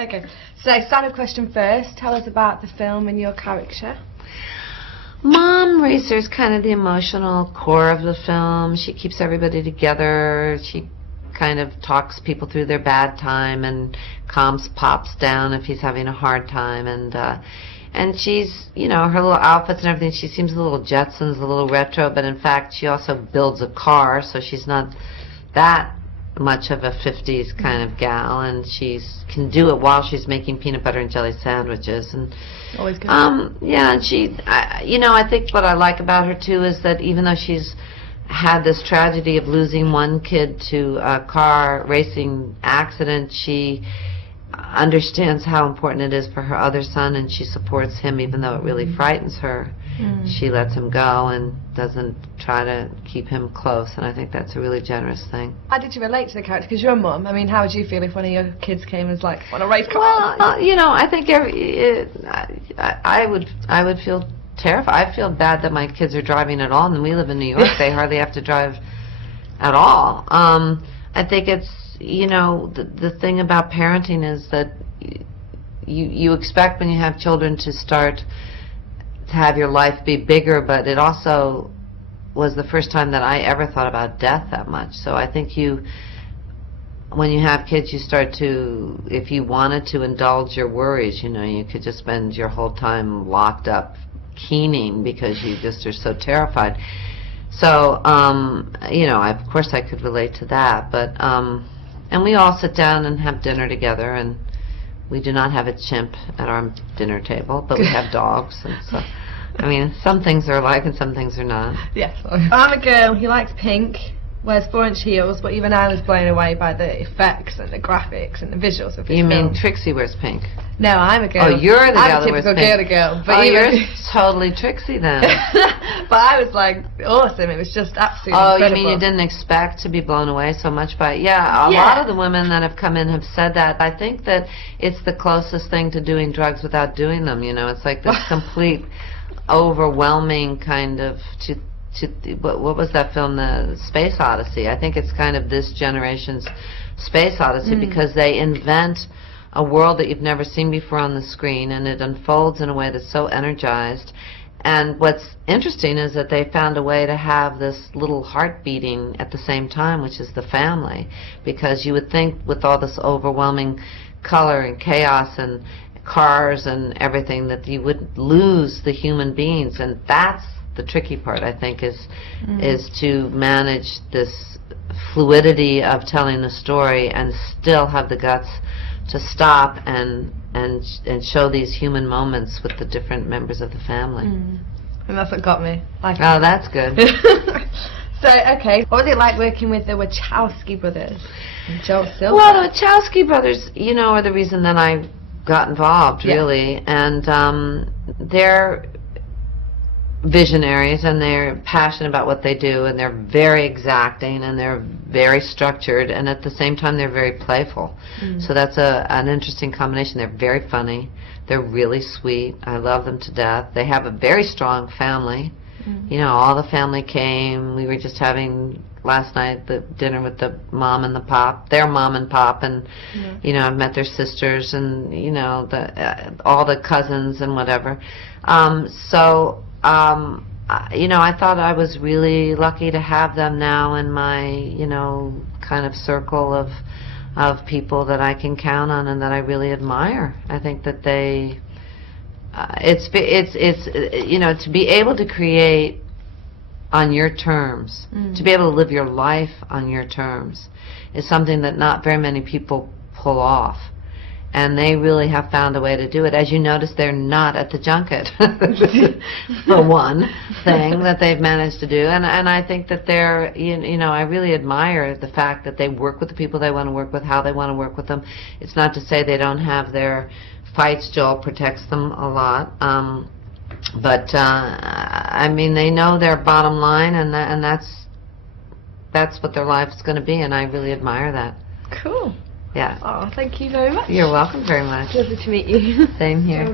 Okay, so standard question first. Tell us about the film and your character. Mom Racer's kind of the emotional core of the film. She keeps everybody together. She kind of talks people through their bad time and calms Pops down if he's having a hard time. And she's, you know, her little outfits and everything, she seems a little Jetsons, a little retro, but in fact she also builds a car, so she's not that much of a 50s kind of gal, and she can do it while she's making peanut butter and jelly sandwiches. And always good. yeah, and she, you know, I think what I like about her too is that even though she's had this tragedy of losing one kid to a car racing accident, she understands how important it is for her other son, and she supports him even though it really frightens her. She lets him go and doesn't try to keep him close, and I think that's a really generous thing. How did you relate to the character? Because you're a mum. I mean, how would you feel if one of your kids came and was like, "Want a race car?" Well, you know, I think I would feel terrified. I feel bad that my kids are driving at all, and we live in New York. They hardly have to drive at all. I think it's, you know, the thing about parenting is that you expect when you have children to start to have your life be bigger, but it also was the first time that I ever thought about death that much. So I think when you have kids, you start to, if you wanted to indulge your worries, you know, you could just spend your whole time locked up keening because you just are so terrified. So, you know, of course I could relate to that, but, and we all sit down and have dinner together, and we do not have a chimp at our dinner table, but we have dogs, and so, I mean, some things are alike and some things are not. Yes. I'm a girl who likes pink, wears 4-inch heels, but even I was blown away by the effects and the graphics and the visuals of this You mean film. Trixie wears pink? No, I'm a girl. Oh, you're the girl that wears pink. I'm a typical girl. But Oh, even you're totally Trixie then. but I was like, awesome. It was just absolutely Oh, incredible. you mean you didn't expect to be blown away so much by it? Yeah, a lot of the women that have come in have said that. I think that it's the closest thing to doing drugs without doing them, you know. It's like this complete, overwhelming kind of, what was that film, the Space Odyssey? I think it's kind of this generation's Space Odyssey because they invent a world that you've never seen before on the screen, and it unfolds in a way that's so energized. And what's interesting is that they found a way to have this little heart beating at the same time, which is the family, because you would think with all this overwhelming color and chaos and cars and everything that you would lose the human beings, and that's the tricky part, I think, is to manage this fluidity of telling the story and still have the guts to stop and show these human moments with the different members of the family. And that's what got me. Oh, that's good. So, okay, what was it like working with the Wachowski brothers and Joel Silver? Well, the Wachowski brothers, you know, are the reason that I got involved, really, and they're visionaries, and they're passionate about what they do, and they're very exacting, and they're very structured, and at the same time they're very playful. So that's an interesting combination. They're very funny, they're really sweet, I love them to death. They have a very strong family. You know, all the family came. We were just having last night the dinner with the mom and the pop, their mom and pop, and you know, I've met their sisters, and you know, all the cousins and whatever. You know, I thought I was really lucky to have them now in my, you know, kind of circle of people that I can count on and that I really admire. I think that they, it's you know, to be able to create on your terms, to be able to live your life on your terms, is something that not very many people pull off. And they really have found a way to do it. As you notice, they're not at the junket, for one thing that they've managed to do. And I think that they're, you know, I really admire the fact that they work with the people they want to work with, how they want to work with them. It's not to say they don't have their fights. Joel protects them a lot. But I mean, they know their bottom line, and that's what their life's going to be, and I really admire that. Cool. Yeah. Oh, thank you very much. You're welcome very much. Lovely to meet you. Same here.